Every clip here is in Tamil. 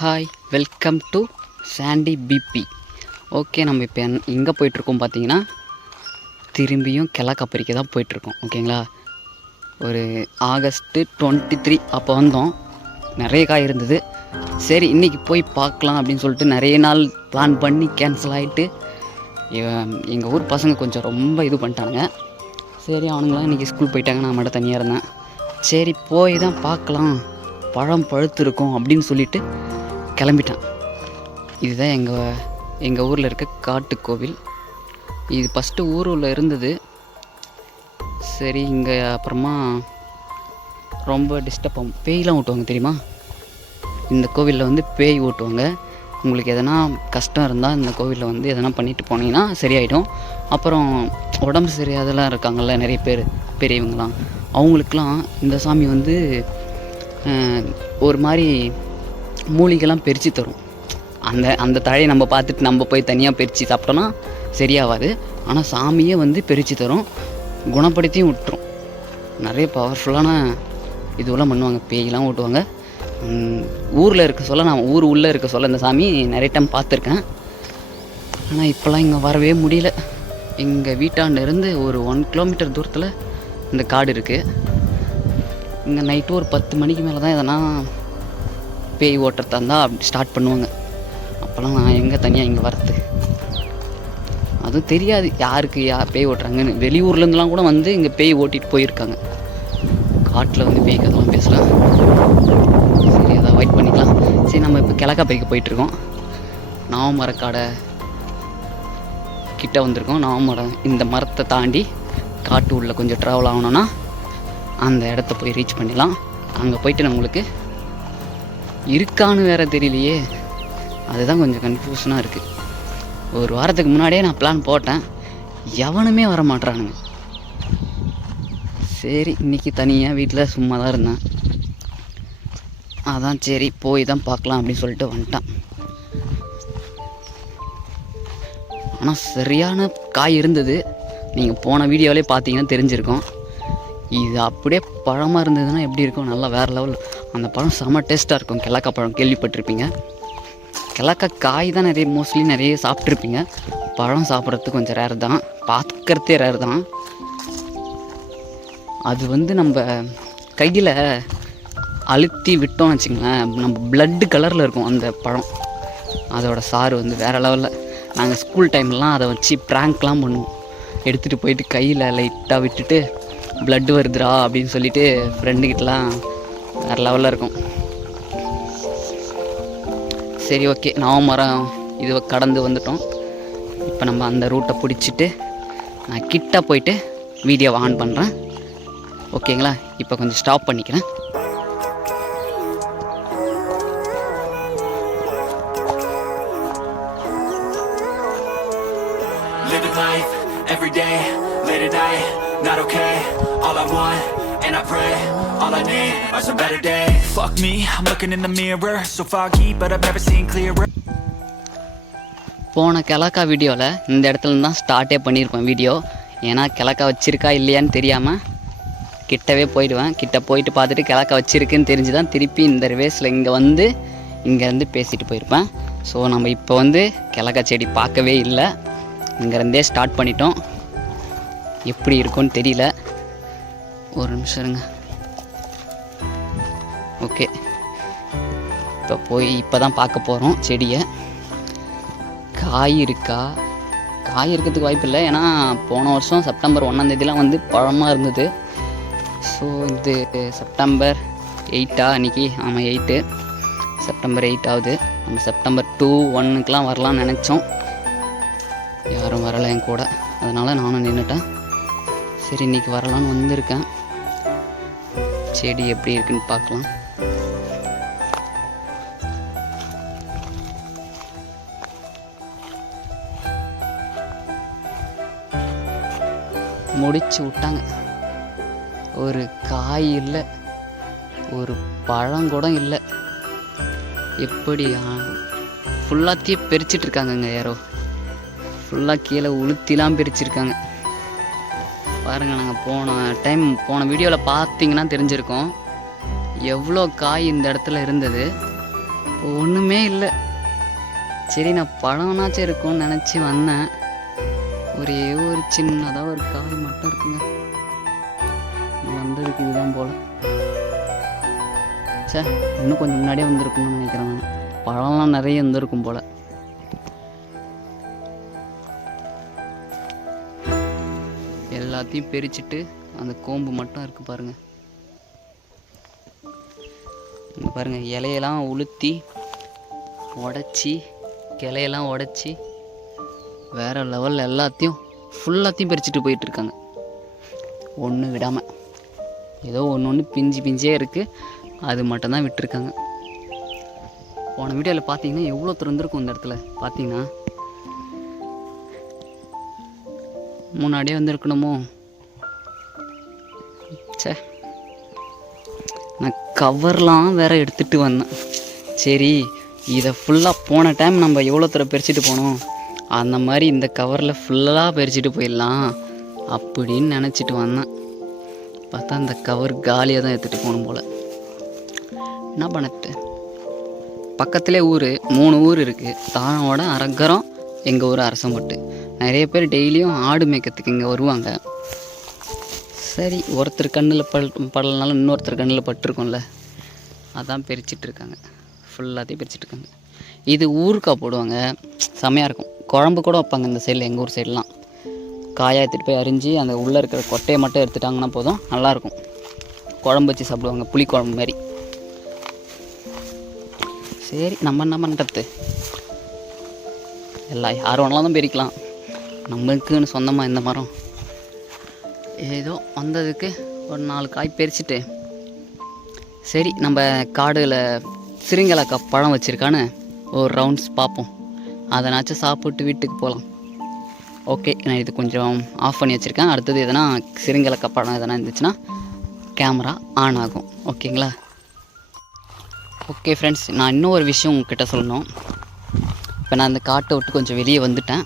Hi welcome to Sandy BP okay நம்ம இப்போ என் எங்கே போயிட்டுருக்கோம் பார்த்தீங்கன்னா திரும்பியும் கிழக்க தான் போயிட்டுருக்கோம் ஓகேங்களா? ஒரு ஆகஸ்ட்டு டுவெண்ட்டி த்ரீ அப்போ வந்தோம். நிறைய காய் இருந்தது. சரி இன்றைக்கி போய் பார்க்கலாம் அப்படின்னு சொல்லிட்டு நிறைய நாள் பிளான் பண்ணி கேன்சல் ஆகிட்டு எங்கள் ஊர் பசங்க கொஞ்சம் ரொம்ப இது பண்ணிட்டானுங்க சரி அவனுங்களாம் இன்றைக்கி ஸ்கூல் போயிட்டாங்க. நான் மட்டும் தனியாக இருந்தேன். சரி போய் தான் பார்க்கலாம். பழம் பழுத்து இருக்கும் அப்படின்னு சொல்லிட்டு கிளம்பிட்டான். இதுதான் எங்கள் எங்கள் ஊரில் இருக்க காட்டுக்கோவில். இது ஃபஸ்ட்டு ஊரில் இருந்தது. சரி இங்கே அப்புறமா ரொம்ப டிஸ்டர்ப் ஆகும். பேய்லாம் ஓட்டுவாங்க தெரியுமா? இந்த கோவிலில் வந்து பேய் ஓட்டுவாங்க. உங்களுக்கு எதனா கஷ்டம் இருந்தால் இந்த கோவிலில் வந்து எதனா பண்ணிட்டு போனீங்கன்னா சரியாயிடும். அப்புறம் உடம்பு சரியாதெல்லாம் இருக்காங்கல்ல நிறைய பேர் பெரியவங்களாம் அவங்களுக்கெலாம் இந்த சாமி வந்து ஒரு மாதிரி மூலிகைலாம் பிரித்து தரும். அந்த அந்த தழையை நம்ம பார்த்துட்டு நம்ம போய் தனியாக பிரித்து சாப்பிட்டோன்னா சரியாகாது. ஆனால் சாமியே வந்து பிரித்து தரும். குணப்படுத்தியும் விட்டுரும். நிறைய பவர்ஃபுல்லான இதுவெல்லாம் பண்ணுவாங்க. பேய்லாம் ஓட்டுவாங்க. ஊரில் இருக்க சொல்ல நான் ஊர் உள்ளே இருக்க சொல்ல இந்த சாமி நிறைய டைம் பார்த்துருக்கேன். ஆனால் இப்போல்லாம் இங்கே வரவே முடியல. எங்கள் வீட்டாண்ட இருந்து ஒரு ஒன் கிலோமீட்டர் தூரத்தில் இந்த காடு இருக்குது இங்கே நைட்டு ஒரு பத்து மணிக்கு மேலே தான் எதனா பேய் ஓட்டுறதா இருந்தால் அப்படி ஸ்டார்ட் பண்ணுவாங்க. அப்போல்லாம் நான் எங்கே தனியாக இங்கே வரது? அதுவும் தெரியாது யாருக்கு யார் பேய் ஓட்டுறாங்கன்னு. வெளியூர்லேருந்துலாம் கூட வந்து இங்கே பேய் ஓட்டிகிட்டு போயிருக்காங்க. காட்டில் வந்து பேய் கதெல்லாம் பேசலாம் சரி அதை வெயிட் பண்ணிக்கலாம். சரி நம்ம இப்போ கிழக்கா பைக்கு போயிட்டுருக்கோம். நாவமரக்காடை கிட்ட வந்திருக்கோம். நாவமரம் இந்த மரத்தை தாண்டி காட்டு உள்ளே கொஞ்சம் ட்ராவல் ஆகணும்னா அந்த இடத்த போய் ரீச் பண்ணிடலாம். அங்கே போயிட்டு நம்மளுக்கு இருக்கான்னு வேற தெரியலையே. அதுதான் கொஞ்சம் கன்ஃபியூஷனாக இருக்குது ஒரு வாரத்துக்கு முன்னாடியே நான் பிளான் போட்டேன். எவனுமே வர மாட்றானுங்க சரி இன்னைக்கு தனியாக வீட்டில் சும்மா தான் இருந்தேன். அதான் சரி போய் தான் பார்க்கலாம் அப்படின்னு சொல்லிட்டு வந்துட்டான். ஆனால் சரியான காய் இருந்தது. நீங்கள் போன வீடியோவிலே பார்த்தீங்கன்னா தெரிஞ்சிருக்கோம். இது அப்படியே பழமாக இருந்ததுன்னா எப்படி இருக்கும்? நல்லா வேறு லெவல் அந்த பழம் செம்ம டேஸ்ட்டாக இருக்கும். கிழக்கா பழம் கேள்விப்பட்டிருப்பீங்க. கிழக்கா காய் தான் நிறைய மோஸ்ட்லி நிறைய சாப்பிட்ருப்பீங்க பழம் சாப்பிட்றது கொஞ்சம் ரேர் தான். பார்க்கறதே ரேர் தான். அது வந்து நம்ம கையில் அழுத்தி விட்டோம்னு வச்சுங்களேன் நம்ம பிளட்டு கலரில் இருக்கும் அந்த பழம். அதோடய சாறு வந்து வேறு லெவலில் நாங்கள் ஸ்கூல் டைம்லாம் அதை வச்சு ப்ராங்க்லாம் பண்ணுவோம். எடுத்துகிட்டு போயிட்டு கையில் லைட்டாக விட்டுட்டு ப்ளட்டு வருதுடா அப்படின்னு சொல்லிட்டு ஃப்ரெண்டுக்கிட்டலாம் வேறு லெவலில் இருக்கும். சரி ஓகே நவமரம் இது கடந்து வந்துட்டோம். இப்போ நம்ம அந்த ரூட்டை பிடிச்சிட்டு நான் கிட்ட போயிட்டு வீடியோவை ஆன் பண்ணுறேன் ஓகேங்களா இப்போ கொஞ்சம் ஸ்டாப் பண்ணிக்கிறேன். Every day, late at night, not okay. All I want, and I pray, all I need are some better days. Fuck me, I'm looking in the mirror, so foggy, but I've never seen clearer. போன கிழக்கா வீடியோவில் இந்த இடத்துல தான் ஸ்டார்ட்டே பண்ணியிருப்பேன் வீடியோ. ஏன்னா கிழக்கா வச்சிருக்கா இல்லையான்னு தெரியாமல் கிட்டவே போயிடுவேன். கிட்ட போயிட்டு பார்த்துட்டு கிழக்கா வச்சிருக்குன்னு தெரிஞ்சு தான் திருப்பி இந்த ரிவேஸில் இங்கே வந்து இங்கேருந்து பேசிட்டு போயிருப்பேன். ஸோ நம்ம இப்போ வந்து கிழக்கா செடி பார்க்கவே இல்லை. இங்கேருந்தே ஸ்டார்ட் பண்ணிட்டோம். எப்படி இருக்கும்னு தெரியல. ஒரு நிமிஷம் இருங்க. ஓகே. இப்போ போய் இப்போ தான் பார்க்க போகிறோம் செடியை. காய் இருக்கா? காய் இருக்கிறதுக்கு வாய்ப்பு இல்லை. ஏன்னா போன வருஷம் செப்டம்பர் ஒன்றாந்தேதிலாம் வந்து பழமாக இருந்தது. ஸோ இது செப்டம்பர் எயிட்டா? அன்றைக்கி ஆமாம் எயிட்டு. செப்டம்பர் எயிட் ஆகுது. நம்ம செப்டம்பர் டூ ஒன்னுக்கெலாம் வரலாம்னு நினச்சோம். யாரும் வரலை என் கூட. அதனால் நானும் நின்றுட்டேன் சரி இன்றைக்கி வரலான்னு வந்திருக்கேன். செடி எப்படி இருக்குன்னு பார்க்கலாம். முடிச்சு விட்டாங்க. ஒரு காய் இல்லை ஒரு பழம் கூட இல்லை. எப்படி ஃபுல்லாத்தையும் பிரிச்சுட்டு இருக்காங்கங்க யாரோ. ஃபுல்லாக கீழே உளுத்திலாம் பிரிச்சிருக்காங்க. பாருங்கள் நாங்கள் போன டைம் போன வீடியோவில் பார்த்தீங்கன்னா தெரிஞ்சிருக்கோம். எவ்வளோ காய் இந்த இடத்துல இருந்தது. ஒன்றுமே இல்லை. சரி நான் பழம்னாச்சும் இருக்கும்னு நினச்சி வந்தேன். ஒரே ஒரு சின்னதாக ஒரு காய் மட்டும் இருக்குங்க. வந்ததுக்கு இதுதான் போல். சே இன்னும் கொஞ்சம் முன்னாடியே வந்திருக்கும்னு நினைக்கிறேன் நான். பழம்லாம் நிறைய இருந்திருக்கும் போல். எல்லாத்தையும் பிரிச்சுட்டு அந்த கோம்பு மட்டும் இருக்குது பாருங்க. இங்க பாருங்க இலையெல்லாம் உளுத்தி உடச்சி கிளையெல்லாம் உடச்சி வேறு லெவலில் எல்லாத்தையும் ஃபுல்லாத்தையும் பறிச்சுட்டு போயிட்டுருக்காங்க. ஒன்று விடாமல் ஏதோ ஒன்று ஒன்று பிஞ்சு பிஞ்சே இருக்குது அது மட்டும்தான் விட்டுருக்காங்க. போன வீடியோவில் பார்த்தீங்கன்னா எவ்வளோ திறந்துருக்கும் இந்த இடத்துல பார்த்தீங்கன்னா முன்னாடியே வந்துருக்கணுமோ? சே நான் கவர்லாம் வேற எடுத்துகிட்டு வந்தேன். சரி இதை ஃபுல்லாக போன டைம் நம்ம எவ்வளோ தூரம் பிரிச்சுட்டு போனோம்? அந்த மாதிரி இந்த கவரில் ஃபுல்லாக பறிச்சுட்டு போயிடலாம் அப்படின்னு நினச்சிட்டு வந்தேன். பார்த்தா அந்த கவர் காலியாக தான் எடுத்துகிட்டு போகணும் போல். என்ன பண்ணட்டு? பக்கத்துலேயே ஊர் மூணு ஊர் இருக்குது தானோட அரக்கரம் எங்கள் ஊர் அரசம்பட்டு நிறைய பேர் டெய்லியும் ஆடு மேய்க்கிறதுக்கு இங்கே வருவாங்க. சரி ஒருத்தர் கண்ணில் பல் படலனாலும் இன்னொருத்தர் கண்ணில் பட்டிருக்கோம்ல. அதான் பிரிச்சிட்ருக்காங்க ஃபுல்லாத்தையும் பிரிச்சிட்ருக்காங்க இது ஊறுக்காய் போடுவாங்க. செமையாக இருக்கும். குழம்பு கூட வைப்பாங்க இந்த சைடில் எங்கள் ஊர் சைட்லாம். காயாக எடுத்துகிட்டு போய் அரிஞ்சு அந்த உள்ளே இருக்கிற கொட்டையை மட்டும் எடுத்துட்டாங்கன்னா போதும். நல்லாயிருக்கும். குழம்பு வச்சு சாப்பிடுவாங்க புளி குழம்பு மாதிரி. சரி நம்ம என்ன பண்ணுறது எல்லாம் யார் வேணாலும் தான் பிரிக்கலாம். நம்மளுக்குன்னு சொந்தமாக இந்த மரம். ஏதோ வந்ததுக்கு ஒரு நாலு காய் பறிச்சுட்டு. சரி நம்ம காடில் சிறுங்கலக்கா பழம் வச்சுருக்கான்னு ஒரு ரவுண்ட்ஸ் பார்ப்போம். அதனாச்சும் சாப்பிட்டு வீட்டுக்கு போகலாம். ஓகே நான் இது கொஞ்சம் ஆஃப் பண்ணி வச்சுருக்கேன். அடுத்தது எதனா சிறுங்கலக்க படம் எதனா இருந்துச்சுன்னா கேமரா ஆன் ஆகும். ஓகேங்களா ஓகே ஃப்ரெண்ட்ஸ் நான் இன்னும் ஒரு விஷயம் உங்ககிட்ட சொல்லணும். இப்போ நான் அந்த காட்டை விட்டு கொஞ்சம் வெளியே வந்துட்டேன்.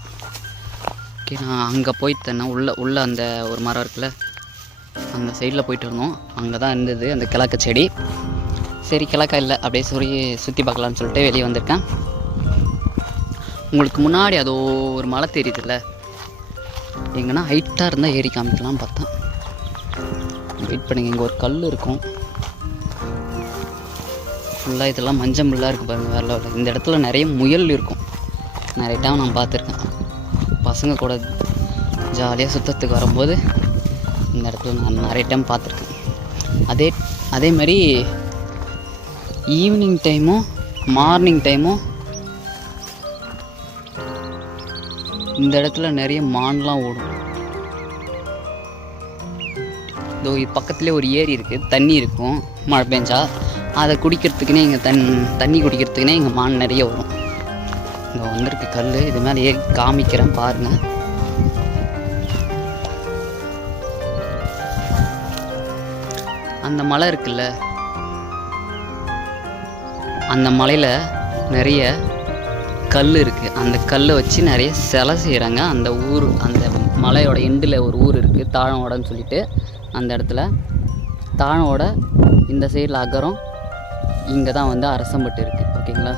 ஓகே நான் அங்கே போயிட்டேன்னா உள்ளே உள்ளே அந்த ஒரு மரம் இருக்குல்ல அந்த சைடில் போயிட்டு இருந்தோம். அங்கே தான் இருந்தது அந்த கிழக்க செடி. சரி கிழக்கா இல்லை அப்படியே சொல்லி சுற்றி பார்க்கலான்னு சொல்லிட்டு வெளியே வந்திருக்கேன். உங்களுக்கு முன்னாடி அதோ ஒரு மலை தெரியுதுல்ல? எங்கன்னா ஹைட்டாக இருந்தால் ஏறி காமிக்கலாம் பார்த்தேன். வெயிட் பண்ணுங்க இங்கே ஒரு கல் இருக்கும். ஃபுல்லாக இதெல்லாம் மஞ்சள் முள்ளாக இருக்குது பாருங்க வேற லெவலில் இந்த இடத்துல நிறைய முயல் இருக்கும். நிறைய டைம் நான் பார்த்துருக்கேன். பசங்க கூட ஜாலியாக சுத்தத்துக்கு வரும்போது இந்த இடத்துல நான் நிறைய டைம் பார்த்துருக்கேன். அதே அதே மாதிரி ஈவினிங் டைமும் மார்னிங் டைமும் இந்த இடத்துல நிறைய மான்லாம் ஓடும். இதோ பக்கத்துலேயே ஒரு ஏரி இருக்குது தண்ணி இருக்கும். மழை பெஞ்சா அதை குடிக்கிறதுக்குனே இங்கே தண் தண்ணி குடிக்கிறதுக்குனே இங்கே மான் நிறைய வரும். இங்கே வந்திருக்கு கல் இது மேலே ஏறி காமிக்கிறேன் பாருங்கள் அந்த மலை இருக்குல்ல? அந்த மலையில் நிறைய கல் இருக்குது அந்த கல்லை வச்சு நிறைய சிலை செய்கிறாங்க அந்த ஊர் அந்த மலையோட எண்டில் ஒரு ஊர் இருக்குது தாழவோடன்னு சொல்லிட்டு அந்த இடத்துல. தாழவோட இந்த சைடில் அகரம் இங்கே தான் வந்து அரசம்பட்டு இருக்குது ஓகேங்களா?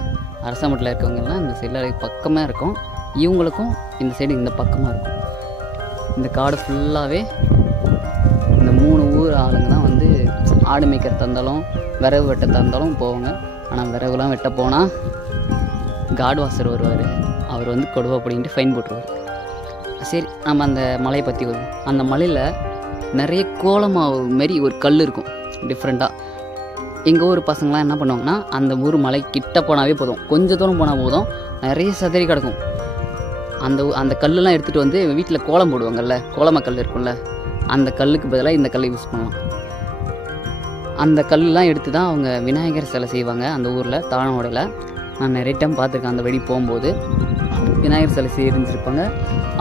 அரசம்பட்டில் இருக்கவங்கெல்லாம் இந்த சைடில் பக்கமாக இருக்கும். இவங்களுக்கும் இந்த சைடு இந்த பக்கமாக இருக்கும். இந்த காடு ஃபுல்லாகவே இந்த மூணு ஊர் ஆளுங்க தான் வந்து ஆடு மேய்க்கிற தந்தாலும் விறகு வெட்ட தந்தாலும் போவாங்க. ஆனால் விறகுலாம் வெட்ட போனால் காட் வாசர் வருவார். அவர் வந்து கொடுவா அப்படின்ட்டு ஃபைன் போட்டுருவார். சரி நம்ம அந்த மலையை பற்றி வருவோம். அந்த மலையில் நிறைய கோலமாக மாரி ஒரு கல் இருக்கும். டிஃப்ரெண்ட்டாக எங்கள் ஊர் பசங்களாம் என்ன பண்ணுவாங்கன்னா அந்த ஊர் மலை கிட்ட போனாவே போதும். கொஞ்சம் தூரம் போனால் போதும். நிறைய சதறி கிடக்கும். அந்த அந்த கல்லெலாம் எடுத்துகிட்டு வந்து வீட்டில் கோலம் போடுவாங்கல்ல கோலமாக கல் இருக்கும்ல அந்த கல்லுக்கு பதிலாக இந்த கல்லை யூஸ் பண்ணலாம். அந்த கல்லாம் எடுத்து தான் அவங்க விநாயகர் சிலை செய்வாங்க அந்த ஊரில் தாழமோடையில் நான் நிறைய டைம் பார்த்துருக்கேன் அந்த வழி போகும்போது. விநாயகர் சிலை செஞ்சுருப்பாங்க.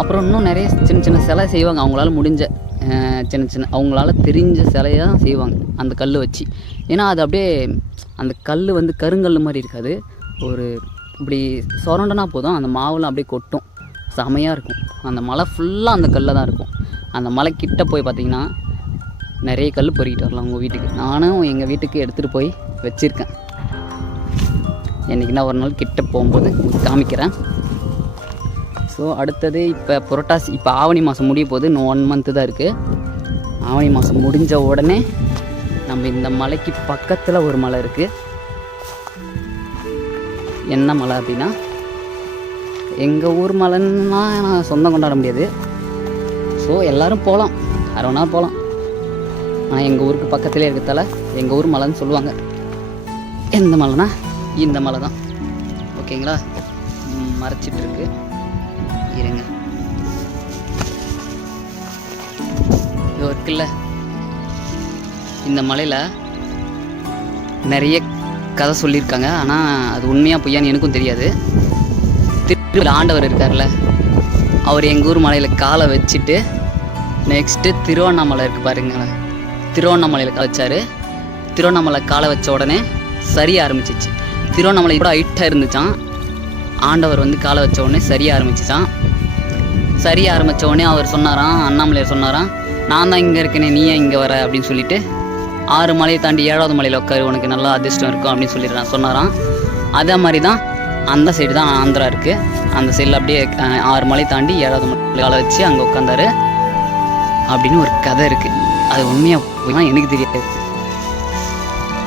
அப்புறம் இன்னும் நிறைய சின்ன சின்ன சிலை செய்வாங்க. அவங்களால முடிஞ்ச சின்ன சின்ன அவங்களால தெரிஞ்ச சிலையை தான் செய்வாங்க. அந்த கல் வச்சு. ஏன்னா அது அப்படியே அந்த கல் வந்து கருங்கல் மாதிரி இருக்காது. ஒரு இப்படி சொரண்டனா போதும். அந்த மாவுலாம் அப்படியே கொட்டும். செமையாக இருக்கும். அந்த மலை ஃபுல்லாக அந்த கல்லில் தான் இருக்கும். அந்த மலை கிட்ட போய் பார்த்தீங்கன்னா நிறைய கல் பொறிக்கிட்டு வரலாம் உங்கள் வீட்டுக்கு. நானும் எங்கள் வீட்டுக்கு எடுத்துகிட்டு போய் வச்சுருக்கேன். என்றைக்குன்னா ஒரு நாள் கிட்ட போகும்போது காமிக்கிறேன். ஸோ அடுத்தது இப்போ புரட்டாசி இப்போ ஆவணி மாதம் முடிய போது இன்னும் ஒன் மந்த்து தான் இருக்குது ஆவணி மாதம் முடிஞ்ச உடனே நம்ம இந்த மலைக்கு பக்கத்தில் ஒரு மலை இருக்குது என்ன மலை அப்படின்னா எங்கள் ஊர் மலைன்னா நான் சொந்தம் கொண்டாட முடியாது. ஸோ எல்லோரும் போகலாம் அரை நாள் போகலாம் ஆனால் எங்கள் ஊருக்கு பக்கத்துலேயே இருக்கிறதால எங்கள் ஊர் மலைன்னு சொல்லுவாங்க. எந்த மலைனா இந்த மலை தான். ஓகேங்களா? மறைச்சிட்ருக்கு. மறைச்சிட்டு இருங்க. இது இருக்குல்ல இந்த மலையில் நிறைய கதை சொல்லியிருக்காங்க. ஆனால் அது உண்மையாக பொய்யான்னு எனக்கும் தெரியாது. திருப்பதி ஆண்டவர் இருக்கார்ல அவர் எங்கள் ஊர் மலையில் காலை வச்சுட்டு நெக்ஸ்ட்டு திருவண்ணாமலை இருக்குது பாருங்களேன். திருவண்ணாமலையில் காலை வச்சார் திருவண்ணாமலை காலை வச்ச உடனே சரிய ஆரம்பிச்சிச்சு. திருவண்ணாமலை கூட ஹைட்டாக இருந்துச்சான் ஆண்டவர் வந்து காலை வச்ச உடனே சரிய ஆரம்பிச்சிச்சான் சரிய ஆரம்பித்த உடனே அவர் சொன்னாராம் அண்ணாமலையார் சொன்னாராம் நான் தான் இங்கே இருக்கேனே நீ ஏன் இங்கே வர? அப்படின்னு சொல்லிட்டு ஆறு மலையை தாண்டி ஏழாவது மலையில் உட்காரு உனக்கு நல்லா அதிர்ஷ்டம் இருக்கும் அப்படின்னு சொல்லிடுறான் சொன்னாராம். அதே மாதிரி தான் அந்த சைடு தான் ஆந்திரா இருக்குது அந்த சைடில் அப்படியே ஆறு மலை தாண்டி ஏழாவது மலை காலை வச்சு அங்கே உட்காந்தாரு அப்படின்னு ஒரு கதை இருக்குது அது உண்மையாக எனக்கு தெரியாது.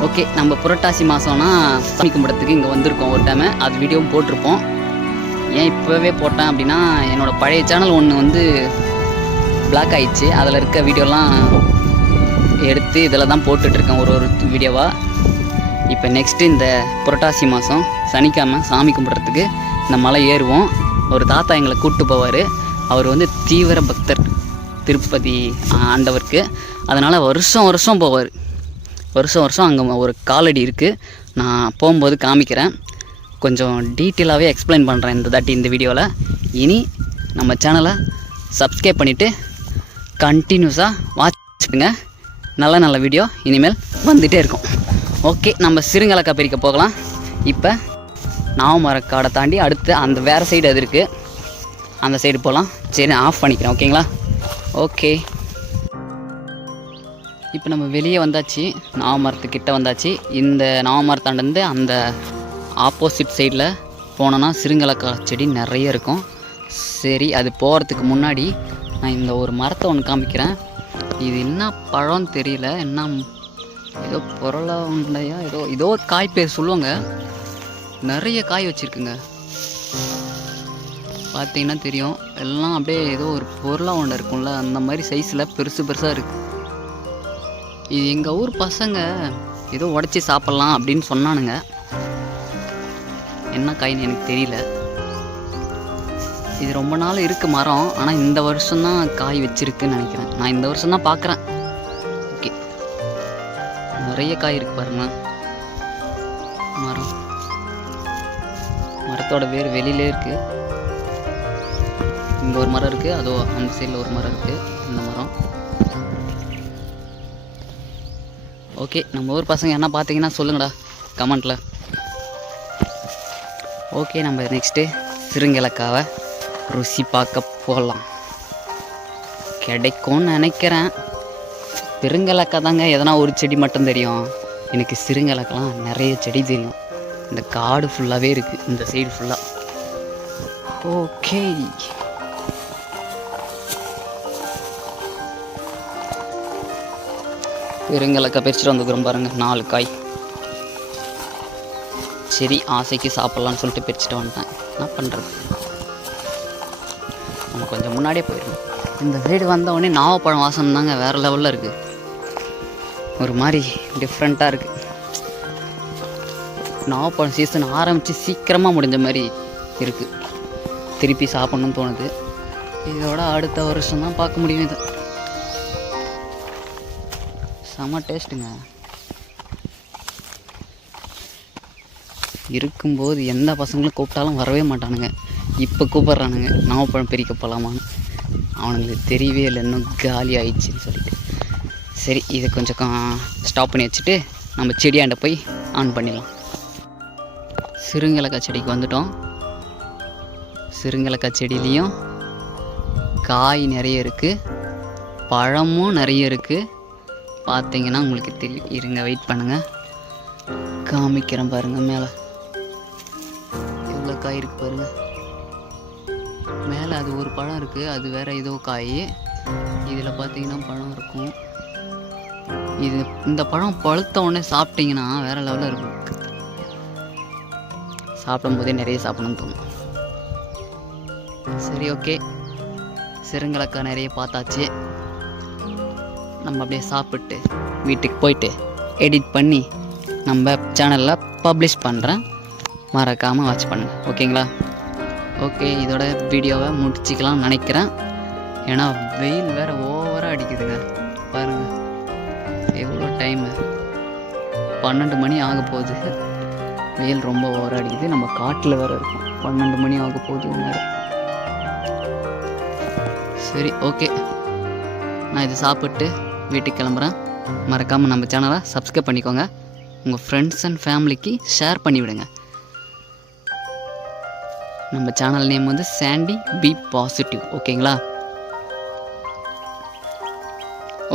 ஓகே நம்ம புரட்டாசி மாதம்னா சாமி கும்பிடத்துக்கு இங்கே வந்திருக்கோம் ஒரு டைம் அது வீடியோவும் போட்டிருப்போம். ஏன் இப்போவே போட்டேன் அப்படின்னா என்னோட பழைய சேனல் ஒன்று வந்து பிளாக் ஆயிடுச்சு. அதில் இருக்க வீடியோலாம் எடுத்து இதில் தான் போட்டுட்ருக்கேன் ஒரு ஒரு வீடியோவாக இப்போ நெக்ஸ்ட்டு இந்த புரட்டாசி மாதம் சனிக்கிழமை சாமி கும்பிட்றதுக்கு இந்த மலை ஏறுவோம். ஒரு தாத்தா எங்களை கூப்பிட்டு போவார். அவர் வந்து தீவிர பக்தர் திருப்பதி ஆண்டவருக்கு. அதனால் வருஷம் வருஷம் போவார். வருஷம் வருஷம் அங்கே ஒரு காலடி இருக்குது நான் போகும்போது காமிக்கிறேன். கொஞ்சம் டீட்டெயிலாகவே எக்ஸ்பிளைன் பண்ணுறேன் இந்த தாட்டி இந்த வீடியோவில் இனி நம்ம சேனலை சப்ஸ்கிரைப் பண்ணிவிட்டு கண்டினியூஸாக வாட்ச் நல்ல நல்ல வீடியோ இனிமேல் வந்துகிட்டே இருக்கும். ஓகே நம்ம சிறுங்கலக்கா பிரிக்க போகலாம். இப்போ நாவமரக்காடை தாண்டி அடுத்து அந்த வேறு சைடு அது இருக்குது அந்த சைடு போகலாம் சரி நான் ஆஃப் பண்ணிக்கிறேன் ஓகேங்களா ஓகே இப்போ நம்ம வெளியே வந்தாச்சு. நாவமரத்துக்கிட்ட வந்தாச்சு. இந்த நாவமரத்தாண்டந்து அந்த ஆப்போசிட் சைடில் போனோன்னா சிறுங்கலக்கா செடி நிறைய இருக்கும். சரி அது போகிறதுக்கு முன்னாடி நான் இந்த ஒரு மரத்தை ஒன்று காமிக்கிறேன். இது என்ன பழம்னு தெரியல. என்ன ஏதோ பொருளா உண்டையா? ஏதோ ஏதோ ஒரு காய் பேர் சொல்லுவாங்க. நிறைய காய் வச்சுருக்குங்க. பார்த்தீங்கன்னா தெரியும். எல்லாம் அப்படியே ஏதோ ஒரு பொருளாக ஒன்று இருக்கும்ல. அந்த மாதிரி சைஸில் பெருசு பெருசாக இருக்குது இது எங்கள் ஊர் பசங்க ஏதோ உடச்சி சாப்பிட்லாம் அப்படின்னு சொன்னானுங்க. என்ன காய்னு எனக்கு தெரியல. இது ரொம்ப நாள் இருக்கு மரம். ஆனால் இந்த வருஷம்தான் காய் வச்சிருக்குன்னு நினைக்கிறேன். நான் இந்த வருஷம் தான் பார்க்குறேன் ஓகே நிறைய காய் இருக்கு பாருங்க. மரம். மரத்தோட வேர் வெளியிலே இருக்குது இங்கே ஒரு மரம் இருக்குது அதோ அந்த சைடில் ஒரு மரம் இருக்குது ஓகே நம்ம ஊர் பசங்க என்ன பார்த்தீங்கன்னா சொல்லுங்கடா கமெண்ட்டில் ஓகே நம்ம நெக்ஸ்ட்டு சிறுங்கிழக்காவை ருசி பார்க்க போகலாம் கிடைக்கும்னு நினைக்கிறேன். பெருங்கிழக்கா தாங்க எதனா ஒரு செடி மட்டும் தெரியும். எனக்கு சிறுங்கிழக்கெலாம் நிறைய செடி தெரியும். இந்த காடு ஃபுல்லாகவே இருக்குது இந்த சைடு ஃபுல்லாக ஓகே. பெருங்கலக்காய் பறிச்சுட்டு வந்துக்கிறோம் பாருங்க. நாலு காய். சரி ஆசைக்கு சாப்பிட்லான்னு சொல்லிட்டு பிரிச்சுட்டு வந்துட்டேன். என்ன பண்ணுறது நம்ம கொஞ்சம் முன்னாடியே போயிடணும். இந்த சைடு வந்தவொடனே நாவப்பழம் வாசம் தாங்க வேறு லெவலில் இருக்குது ஒரு மாதிரி டிஃப்ரெண்ட்டாக இருக்குது நாவப்பழம் சீசன் ஆரம்பித்து சீக்கிரமாக முடிஞ்ச மாதிரி இருக்குது திருப்பி சாப்பிட்ணுன்னு தோணுது. இதோட அடுத்த வருஷம் தான் பார்க்க முடியும் இதை. செம டேஸ்ட்டுங்க. இருக்கும்போது எந்த பசங்களும் கூப்பிட்டாலும் வரவே மாட்டானுங்க. இப்போ கூப்பிட்றானுங்க. நாவப்பழம் பிரிக்க போகலாமான்னு அவனுங்களுக்கு தெரியவே இல்லை. இன்னும் காலி ஆயிடுச்சுன்னு சொல்லிட்டு. சரி இதை கொஞ்சம் ஸ்டாப் பண்ணி வச்சுட்டு நம்ம செடியாண்ட போய் ஆன் பண்ணிடலாம். சிறுங்கிழக்காய் செடிக்கு வந்துட்டோம். சிறுங்கிழக்காய் செடியிலையும் காய் நிறைய இருக்குது பழமும் நிறைய இருக்குது பார்த்தீங்கன்னா உங்களுக்கு தெரியும் இருங்க வெயிட் பண்ணுங்கள் காமிக்கிறேன் பாருங்கள் மேலே. காய் இருக்குது பாருங்கள் மேலே அது ஒரு பழம் இருக்குது அது வேற ஏதோ காய். இதில் பார்த்தீங்கன்னா பழம் இருக்கும். இது இந்த பழம் பழுத்த உடனே சாப்பிட்டீங்கன்னா வேறு லெவலில் இருக்கும். சாப்பிடும்போதே நிறைய சாப்பிடணும்னு தோணும். சரி ஓகே சிறுங்கலக்கா நிறைய பார்த்தாச்சு. நம்ம அப்படியே சாப்பிட்டு வீட்டுக்கு போயிட்டு எடிட் பண்ணி நம்ம சேனலில் பப்ளிஷ் பண்ணுறேன் மறக்காமல் வாட்ச் பண்ணுங்கள் ஓகேங்களா ஓகே இதோட வீடியோவை முடிச்சிக்கலாம்னு நினைக்கிறேன். ஏன்னா வெயில் வேறு ஓவராக அடிக்குதுங்க. பாருங்கள் எவ்வளோ டைமு பன்னெண்டு மணி ஆக போகுது. வெயில் ரொம்ப ஓவராக அடிக்குது. நம்ம காட்டில் வேறு இருக்கும். பன்னெண்டு மணி ஆக போகுது நேரம் சரி ஓகே நான் இது சாப்பிட்டு வீட்டுக்கு கிளம்புறேன் மறக்காமல் நம்ம சேனலை சப்ஸ்கிரைப் பண்ணிக்கோங்க உங்கள் ஃப்ரெண்ட்ஸ் அண்ட் ஃபேமிலிக்கு ஷேர் பண்ணிவிடுங்க நம்ம சேனல் நேம் வந்து சாண்டி பி பாசிட்டிவ் ஓகேங்களா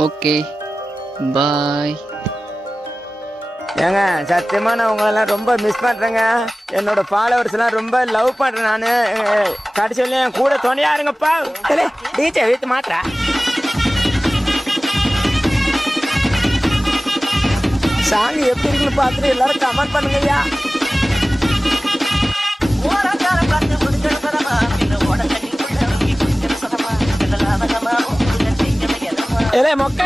ஓகே பாய் ஏங்க சத்தியமா நான் உங்களெல்லாம் ரொம்ப மிஸ் பண்ணுறேங்க என்னோட ஃபாலோவர்ஸ்லாம் ரொம்ப லவ் பண்ணுறேன் நான் கடைசியில என் கூட துணையா இருங்கப்பா டீச்சர் வீட்டு மாட்டேன் சாங் எப்படி இருக்குன்னு பார்த்துட்டு எல்லாரும் கமெண்ட் பண்ணுங்க ஐயா ஏலே மொக்க.